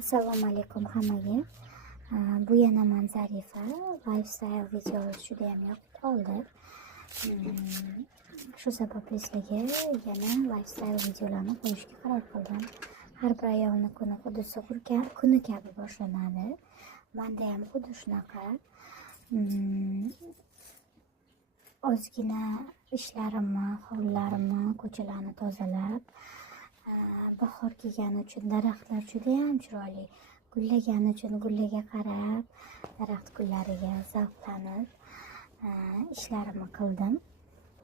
Assalomu alaykum hammaga. Bu yana men Zarifa. Lifestyle videolar juda ham yoqib qoldi. Shu sababli sizlarga yana lifestyle videolarni qo'yishga qaror qildim. Har bir ayolning kuni xuddi sug'urgan kuni kabi boshlanadi. Menda ham xuddi shunaqa. Ozgina ishlarimni, hovlilarimni, ko'chalarni tozalab, bahor kelgani uchun daraxtlar juda ham chiroyli gullagani uchun gullaga qarab, daraxt gullariga zavqlanib ishlarimni qildim.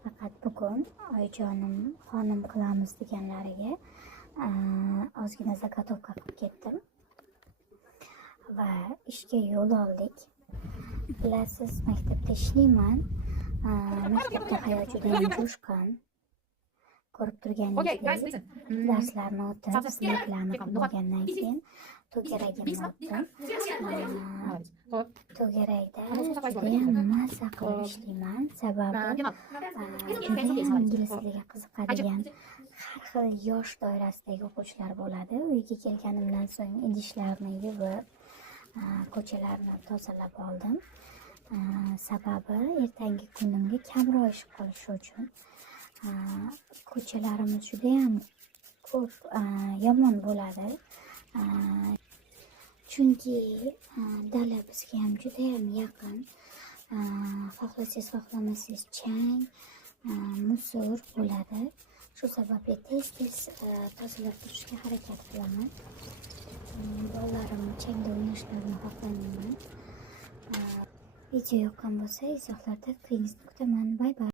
Faqat bugun oyijonim xonim qilamiz deganlariga ozgina zagotovka qilib ketdim va ishga yo'l oldik. Bilasiz, maktabda ishlayman. Maktabda hayot juda ham jo'shqin. Ko'rib turganingizdek, darslarni o'tib, sinflarni qilib bo'lgandan keyin to'garagimni otdim. To'garagda judayam mazza qilib ishlayman. Sababi judayam ingliz tiliga qiziqadigan har xil yosh doirasidagi o'quvchilar bo'ladi. Uyga kelganimdan so'ng idishlarni yuvib, ko'chalarni tozalab oldim. Sababi ertangi kunimga kamroq ish qolishi uchun. Ko'chalarimiz juda ham ko'p yomon bo'ladi. Chunki dala bizga ham juda ham yaqin. Xohlasangiz xohlamasangiz chang, musor bo'ladi. Shu sababli tez-tez tozalab turishga harakat qilaman. Bolalarim changda o'ynashlarini xohlamayman. Video yoqqan bo'lsa, izohlarda fikringizni kutaman. Bay bay.